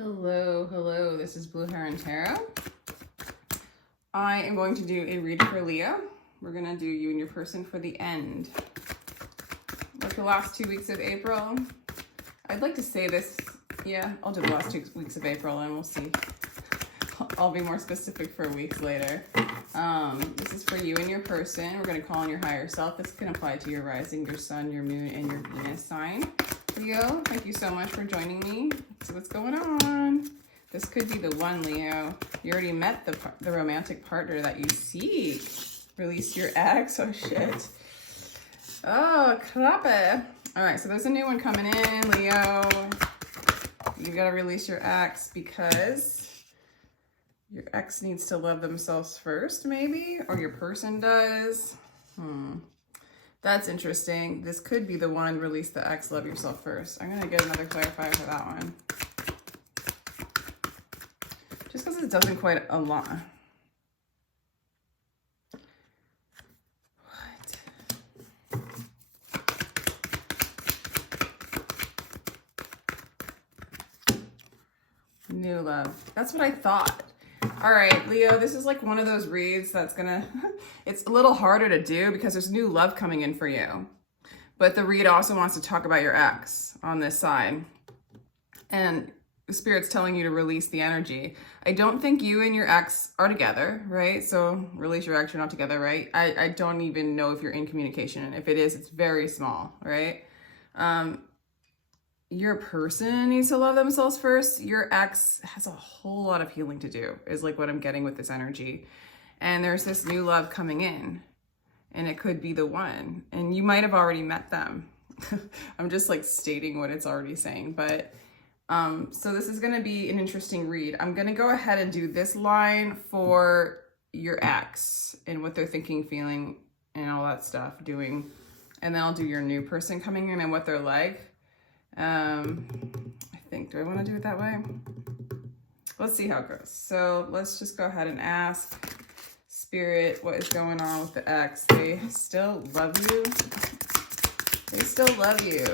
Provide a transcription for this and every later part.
Hello, this is Blue Heron Tarot. I am going to do a read for Leo. We're going to do you and your person for the end. Like the last 2 weeks of April. I'd like to say this, yeah, I'll do the last 2 weeks of April and we'll see. I'll be more specific for weeks later. This is for you and your person. We're going to call on your higher self. This can apply to your rising, your sun, your moon, and your Venus sign. Leo, thank you so much for joining me. So what's going on? This could be the one, Leo. You already met the romantic partner that you seek. Release your ex. Oh, shit. Oh, clap it. All right, so there's a new one coming in, Leo. You got to release your ex because your ex needs to love themselves first, maybe? Or your person does. That's interesting. This could be the one, release the ex, love yourself first. I'm going to get another clarifier for that one. Just because it doesn't quite align. What? New love. That's what I thought. All right, Leo, this is like one of those reads that's gonna, it's a little harder to do because there's new love coming in for you. But the read also wants to talk about your ex on this side. And the Spirit's telling you to release the energy. I don't think you and your ex are together, right? So release your ex, you're not together, right? I don't even know if you're in communication. If it is, it's very small, right? Your person needs to love themselves first. Your ex has a whole lot of healing to do, is like what I'm getting with this energy. And there's this new love coming in, and it could be the one. And you might have already met them. I'm just like stating what it's already saying. But so this is going to be an interesting read. I'm going to go ahead and do this line for your ex and what they're thinking, feeling, and all that stuff doing. And then I'll do your new person coming in and what they're like. I think, do I want to do it that way? Let's see how it goes. So let's just go ahead and ask Spirit, what is going on with the ex? They still love you. They still love you.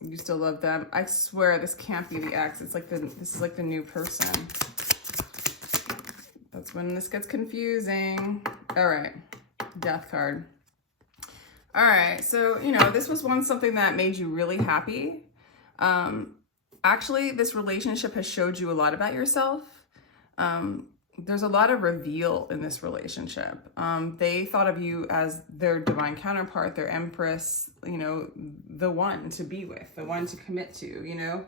You still love them. I swear this can't be the ex. It's like this is like the new person. That's when this gets confusing. All right, Death card. All right, so, you know, this was once something that made you really happy. Actually, this relationship has showed you a lot about yourself. There's a lot of reveal in this relationship. They thought of you as their divine counterpart, their empress, you know, the one to be with, the one to commit to, you know,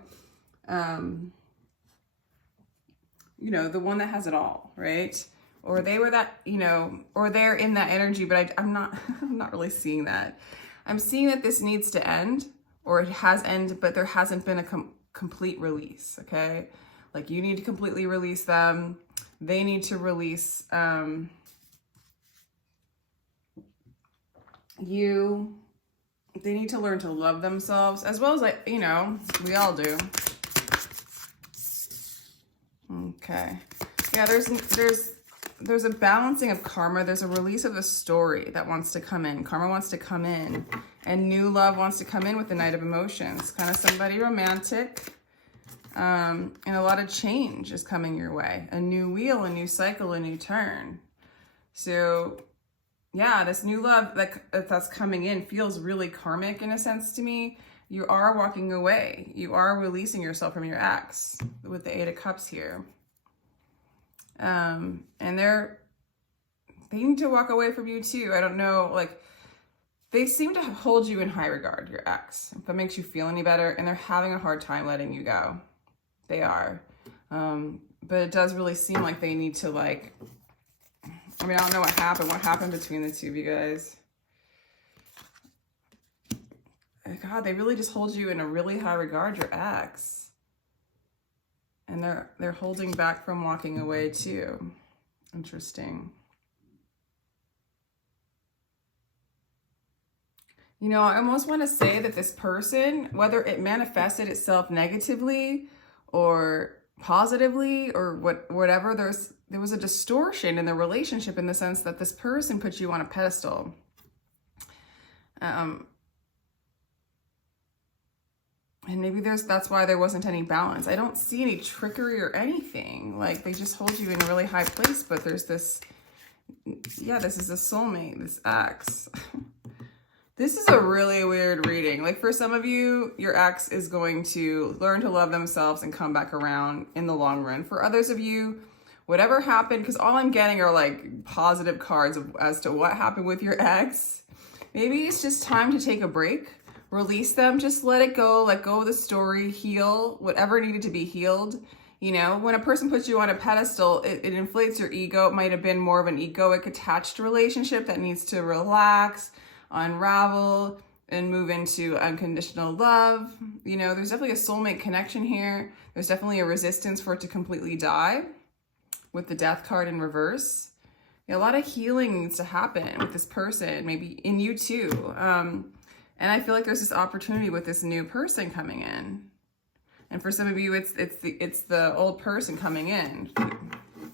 the one that has it all, right? Or they were that, you know, or they're in that energy, but I'm not really seeing that. I'm seeing that this needs to end, or it has ended, but there hasn't been a complete release, okay? Like you need to completely release them. They need to release you. They need to learn to love themselves as well as, like, you know, we all do. Okay. Yeah, there's a balancing of karma. There's a release of a story that wants to come in. Karma wants to come in. And new love wants to come in with the Knight of Emotions. Kind of somebody romantic. And a lot of change is coming your way. A new wheel, a new cycle, a new turn. So, yeah, this new love that's coming in feels really karmic in a sense to me. You are walking away. You are releasing yourself from your ex with the Eight of Cups here. And they need to walk away from you too. I don't know, like, they seem to hold you in high regard, your ex, if that makes you feel any better, and they're having a hard time letting you go. They are. But it does really seem like they need to, like, I mean, I don't know what happened between the two of you guys. God, they really just hold you in a really high regard, your ex. And they're holding back from walking away too. Interesting. You know, I almost want to say that this person, whether it manifested itself negatively or positively or whatever, there was a distortion in the relationship in the sense that this person put you on a pedestal. And maybe that's why there wasn't any balance. I don't see any trickery or anything. Like, they just hold you in a really high place, but there's this, yeah, this is a soulmate, this ex. This is a really weird reading. Like, for some of you, your ex is going to learn to love themselves and come back around in the long run. For others of you, whatever happened, because all I'm getting are like positive cards as to what happened with your ex. Maybe it's just time to take a break, release them, just let it go, let go of the story, heal whatever needed to be healed. You know, when a person puts you on a pedestal, it inflates your ego. It might have been more of an egoic attached relationship that needs to relax, unravel, and move into unconditional love. You know, there's definitely a soulmate connection here. There's definitely a resistance for it to completely die with the death card in reverse. A lot of healing needs to happen with this person, maybe in you too. And I feel like there's this opportunity with this new person coming in. And for some of you, it's the old person coming in.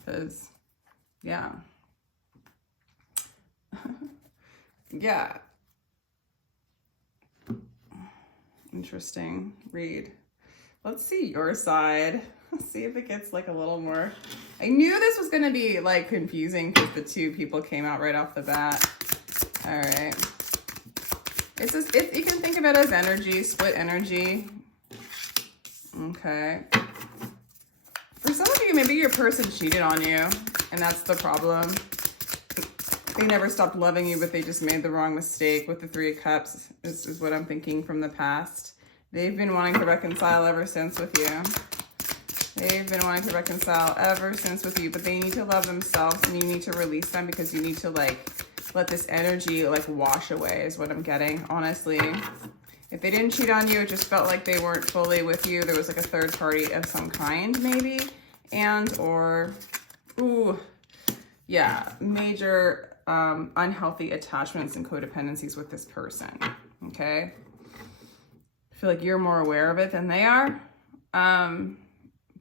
Because, yeah. Yeah. Interesting read. Let's see your side. Let's see if it gets like a little more. I knew this was going to be like confusing because the two people came out right off the bat. All right. It's just, you can think of it as energy, split energy. Okay. For some of you, maybe your person cheated on you, and that's the problem. They never stopped loving you, but they just made the wrong mistake with the Three of Cups, is what I'm thinking from the past. They've been wanting to reconcile ever since with you. They've been wanting to reconcile ever since with you, but they need to love themselves, and you need to release them because you need to like let this energy like wash away is what I'm getting, honestly. If they didn't cheat on you, it just felt like they weren't fully with you. There was like a third party of some kind, maybe. And, or, ooh, yeah, major unhealthy attachments and codependencies with this person, okay? I feel like you're more aware of it than they are.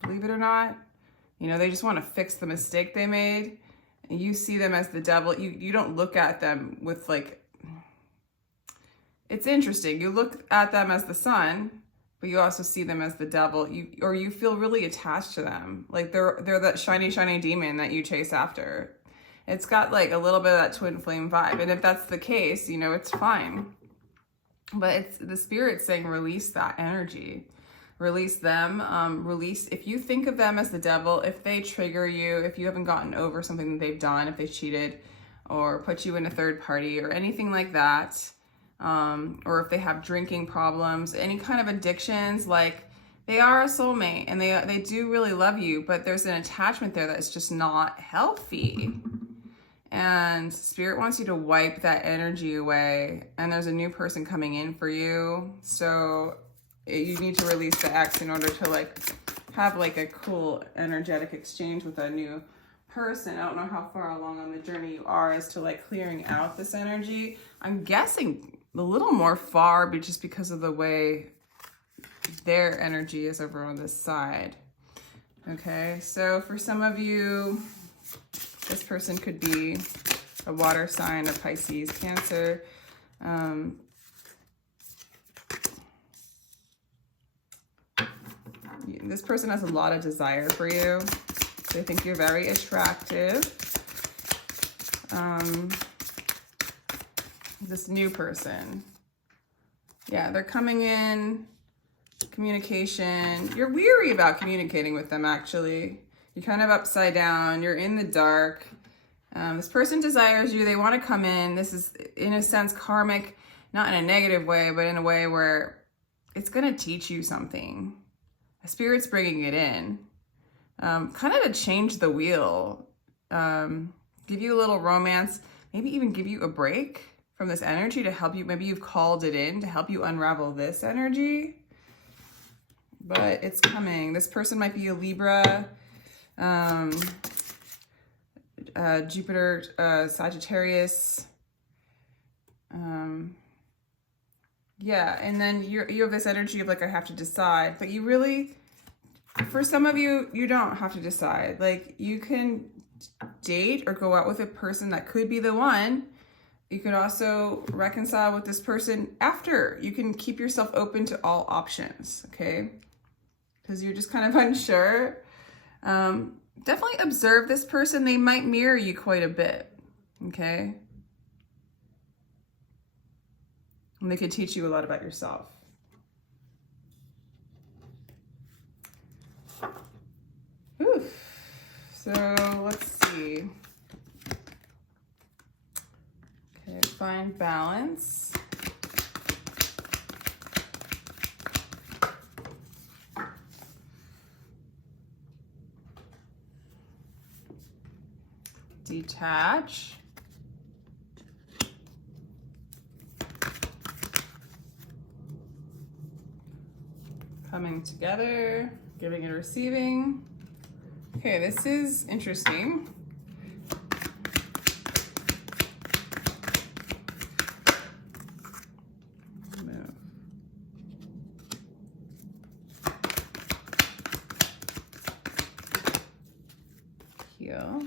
Believe it or not, you know, they just want to fix the mistake they made. And you see them as the devil. You don't look at them with like, it's interesting. You look at them as the sun, but you also see them as the devil. You feel really attached to them. Like they're that shiny, shiny demon that you chase after. It's got like a little bit of that twin flame vibe. And if that's the case, you know, it's fine. But it's the spirit saying release that energy. Release them. Release, if you think of them as the devil, if they trigger you, if you haven't gotten over something that they've done, if they cheated or put you in a third party or anything like that, or if they have drinking problems, any kind of addictions, like they are a soulmate and they do really love you, but there's an attachment there that's just not healthy. And spirit wants you to wipe that energy away, and there's a new person coming in for you. So you need to release the ex in order to like have like a cool energetic exchange with a new person. I don't know how far along on the journey you are as to like clearing out this energy. I'm guessing a little more far, but just because of the way their energy is over on this side. Okay, so for some of you, this person could be a water sign, a Pisces, Cancer. This person has a lot of desire for you. They think you're very attractive. This new person. Yeah, they're coming in. Communication. You're weary about communicating with them, actually. You're kind of upside down. You're in the dark. This person desires you. They want to come in. This is, in a sense, karmic. Not in a negative way, but in a way where it's going to teach you something. The spirit's bringing it in. Kind of to change the wheel. Give you a little romance. Maybe even give you a break from this energy to help you. Maybe you've called it in to help you unravel this energy. But it's coming. This person might be a Libra, Jupiter, Sagittarius. Yeah, and then you have this energy of like, I have to decide. But you really, for some of you, you don't have to decide. Like, you can date or go out with a person that could be the one. You could also reconcile with this person after. You can keep yourself open to all options, okay? Because you're just kind of unsure. Definitely observe this person. They might mirror you quite a bit, okay? And they could teach you a lot about yourself. Whew. So let's see. Okay, find balance. Detach. Coming together, giving and receiving. Okay, this is interesting. Move. Heal.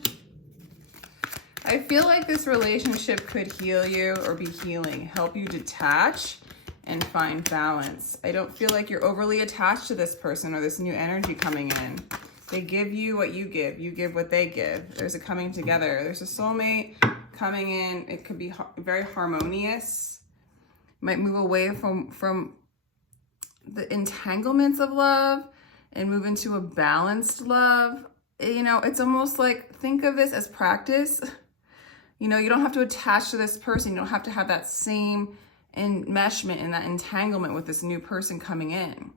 I feel like this relationship could heal you or be healing, help you detach and find balance. I don't feel like you're overly attached to this person or this new energy coming in. They give you what you give what they give. There's a coming together. There's a soulmate coming in. It could be very harmonious. Might move away from the entanglements of love and move into a balanced love. You know, it's almost like, think of this as practice. You know, you don't have to attach to this person. You don't have to have that same enmeshment and that entanglement with this new person coming in.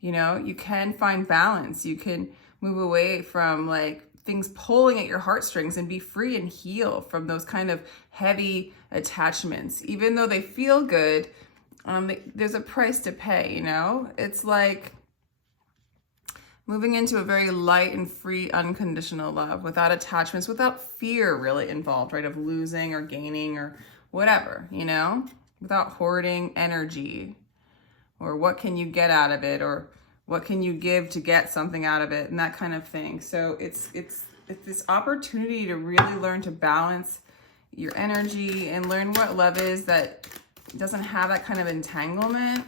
You know, you can find balance. You can move away from like things pulling at your heartstrings and be free and heal from those kind of heavy attachments. Even though they feel good, there's a price to pay, you know? It's like moving into a very light and free, unconditional love without attachments, without fear really involved, right? Of losing or gaining or whatever, you know? Without hoarding energy, or what can you get out of it, or what can you give to get something out of it, and that kind of thing. So it's this opportunity to really learn to balance your energy and learn what love is that doesn't have that kind of entanglement.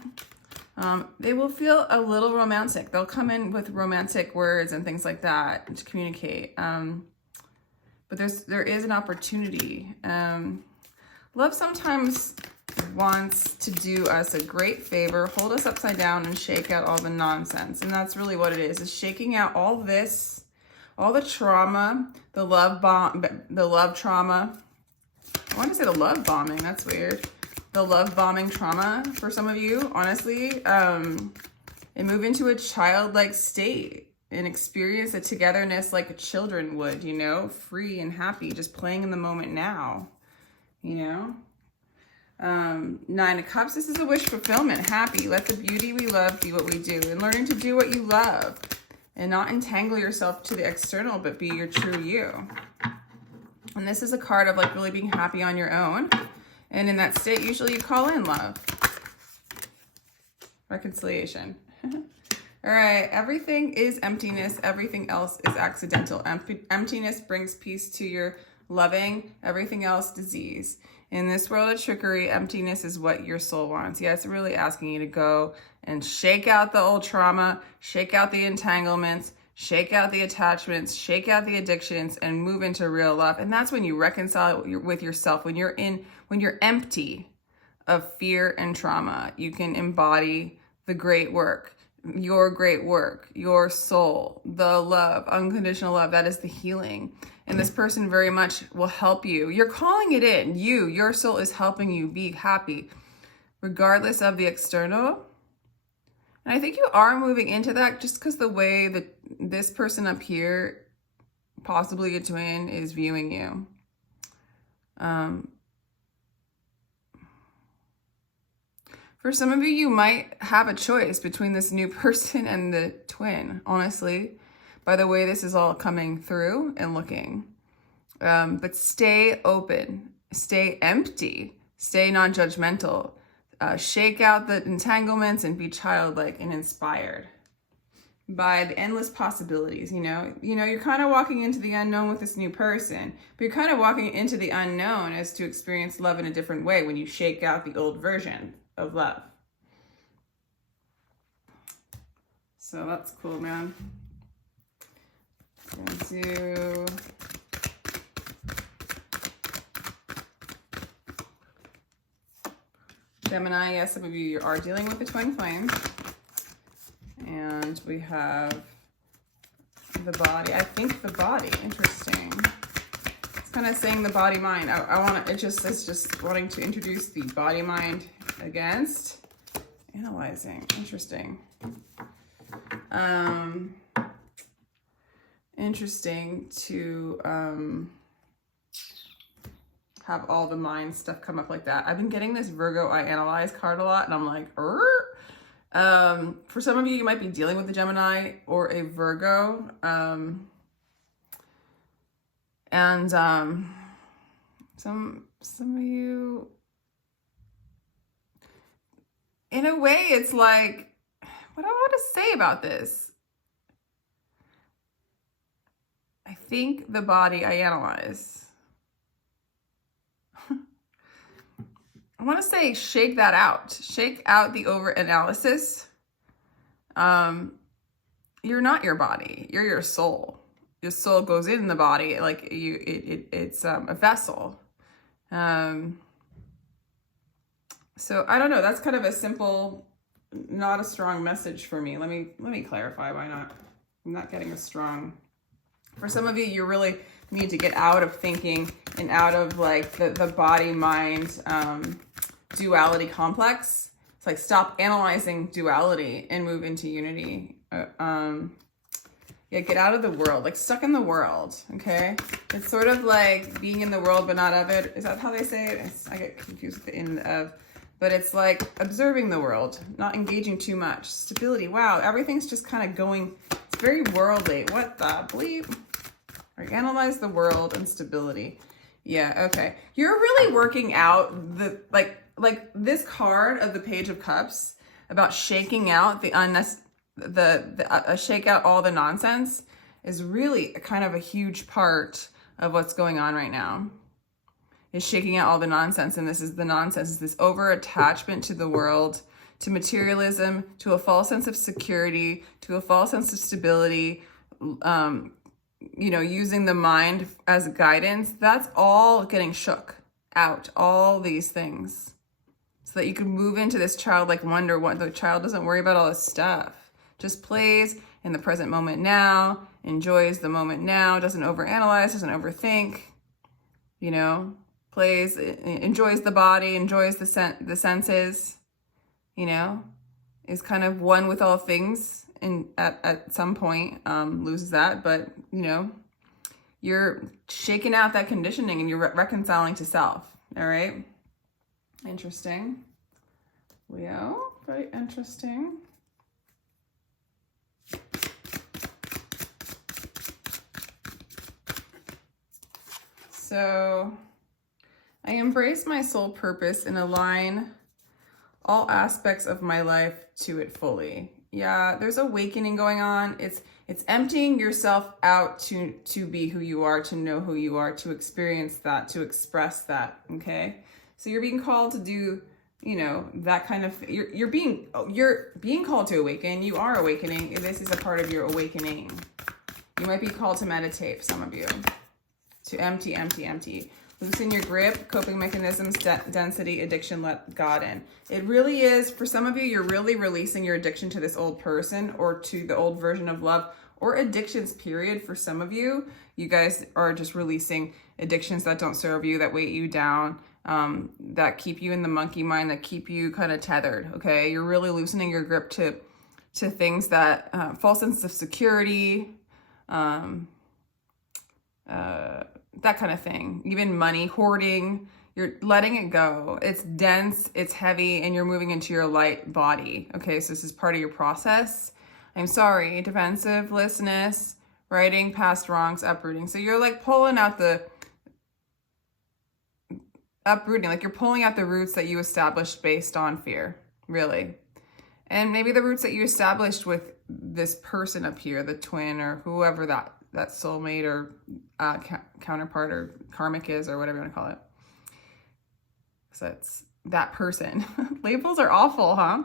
They will feel a little romantic. They'll come in with romantic words and things like that to communicate. But there is an opportunity. Love sometimes wants to do us a great favor, hold us upside down and shake out all the nonsense. And that's really what it is shaking out all this, all the trauma, the love trauma. I want to say the love bombing. That's weird. The love bombing trauma for some of you, honestly, and move into a childlike state and experience a togetherness like children would, you know, free and happy, just playing in the moment now, you know. 9 of Cups, this is a wish fulfillment. Happy. Let the beauty we love be what we do. And learning to do what you love and not entangle yourself to the external, but be your true you. And this is a card of like really being happy on your own. And in that state, usually you call in love. Reconciliation. All right. Everything is emptiness. Everything else is accidental. Emptiness brings peace to your loving. Everything else, disease. In this world of trickery, emptiness is what your soul wants. Yeah, it's really asking you to go and shake out the old trauma, shake out the entanglements, shake out the attachments, shake out the addictions, and move into real love. And that's when you reconcile with yourself. When you're empty of fear and trauma, you can embody the great work, your soul, the love, unconditional love. That is the healing. And this person very much will help you. You're calling it in. Your soul is helping you be happy, regardless of the external. And I think you are moving into that just because the way that this person up here, possibly a twin, is viewing you. For some of you, you might have a choice between this new person and the twin, honestly, by the way this is all coming through and looking. But stay open, stay empty, stay non-judgmental, shake out the entanglements and be childlike and inspired. by the endless possibilities, you know, you're kind of walking into the unknown with this new person, but you're kind of walking into the unknown as to experience love in a different way when you shake out the old version of love. So that's cool, man. I'm gonna do Gemini. Yes, some of you are dealing with the twin flame. And we have the body. I think the body, interesting. It's kind of saying the body mind. It's just wanting to introduce the body mind against analyzing. Interesting. Interesting to have all the mind stuff come up like that. I've been getting this Virgo I Analyze card a lot, and I'm like, for some of you, you might be dealing with a Gemini or a Virgo. Some of you, in a way, it's like, what do I want to say about this? I think the body I analyze. I want to say shake that out. Shake out the over-analysis. You're not your body. You're your soul. Your soul goes in the body like it's a vessel. So I don't know. That's kind of a simple, not a strong message for me. Let me clarify why not. I'm not getting a strong. For some of you, you really need to get out of thinking and out of like the body mind duality complex. It's like stop analyzing duality and move into unity. Yeah, get out of the world, like stuck in the world, okay? It's sort of like being in the world but not of it. Is that how they say it? I get confused with the in of. But it's like observing the world, not engaging too much. Stability, wow, everything's just kind of going, it's very worldly. What the bleep? Right, analyze the world and stability. Yeah, okay. You're really working out the, like this card of the Page of Cups about shaking out the shake out all the nonsense is really kind of a huge part of what's going on right now. Is shaking out all the nonsense, and this is the nonsense, is this over attachment to the world, to materialism, to a false sense of security, to a false sense of stability, using the mind as guidance. That's all getting shook out, all these things, so that you can move into this childlike wonder. What the child doesn't worry about all this stuff, just plays in the present moment now, enjoys the moment now, doesn't overanalyze, doesn't overthink, plays, enjoys the body, enjoys the senses, is kind of one with all things, and at some point loses that, but you're shaking out that conditioning and you're reconciling to self. All right, interesting, Leo, very interesting. So I embrace my soul purpose and align all aspects of my life to it fully. Yeah, there's awakening going on. It's emptying yourself out to be who you are, to know who you are, to experience that, to express that, okay? So you're being called to do, that kind of, you're being called to awaken. You are awakening. This is a part of your awakening. You might be called to meditate, some of you, to empty. Loosen your grip, coping mechanisms, density, addiction, let God in. It really is, for some of you, you're really releasing your addiction to this old person or to the old version of love, or addictions, period. For some of you, you guys are just releasing addictions that don't serve you, that weight you down, that keep you in the monkey mind, that keep you kind of tethered, okay? You're really loosening your grip to things that, false sense of security, that kind of thing, even money, hoarding, you're letting it go. It's dense, it's heavy, and you're moving into your light body. Okay, so this is part of your process. I'm sorry, defensiveness, writing, past wrongs, uprooting. So you're like pulling out the uprooting, like you're pulling out the roots that you established based on fear, really. And maybe the roots that you established with this person up here, the twin or whoever that soulmate or counterpart or karmic is, or whatever you want to call it. So it's that person. Labels are awful, huh?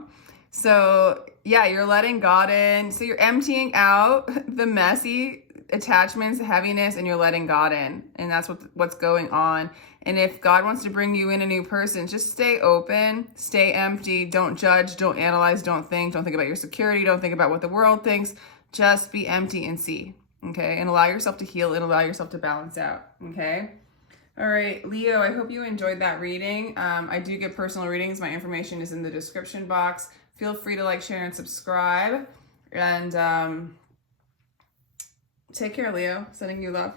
So yeah, you're letting God in. So you're emptying out the messy attachments, the heaviness, and you're letting God in. And that's what's going on. And if God wants to bring you in a new person, just stay open, stay empty, don't judge, don't analyze, don't think about your security, don't think about what the world thinks. Just be empty and see, okay? And allow yourself to heal and allow yourself to balance out, okay? All right, Leo, I hope you enjoyed that reading. I do get personal readings. My information is in the description box. Feel free to like, share, and subscribe. And take care, Leo. Sending you love.